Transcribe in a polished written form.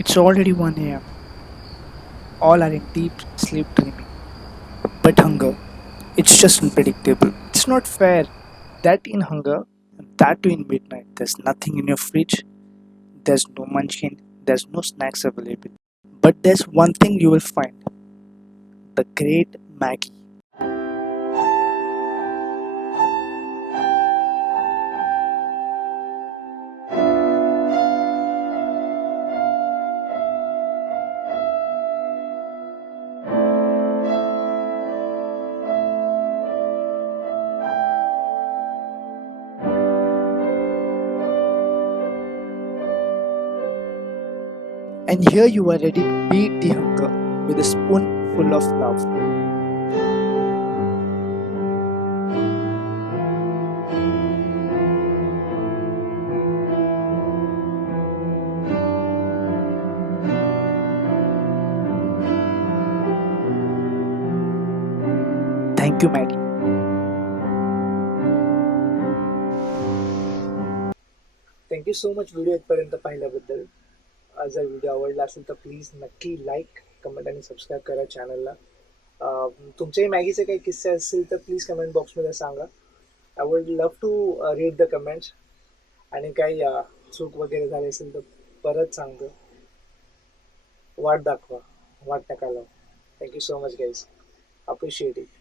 It's already 1 a.m. All are in deep sleep dreaming. But hunger, it's just unpredictable. It's not fair that in hunger, that too in midnight, there's nothing in your fridge, there's no munchkin, there's no snacks available. But there's one thing you will find, the great Maggie. And here you are ready to beat the hunger with a spoonful of love. Thank you, Maggie. Thank you so much video इथपर्यंत पाहिल्याबद्दल. जर व्हिडिओ आवडला असेल तर प्लीज नक्की like, comment आणि सबस्क्राईब करा चॅनलला. तुमच्याही मॅगीचे काही किस्से असतील तर प्लीज कमेंट बॉक्समध्ये सांगा. I would love to read the comments. आणि काही चूक वगैरे झाली असेल तर परत सांगतो. वाट दाखवा, वाट नका लावू. Thank you so much guys, appreciate it.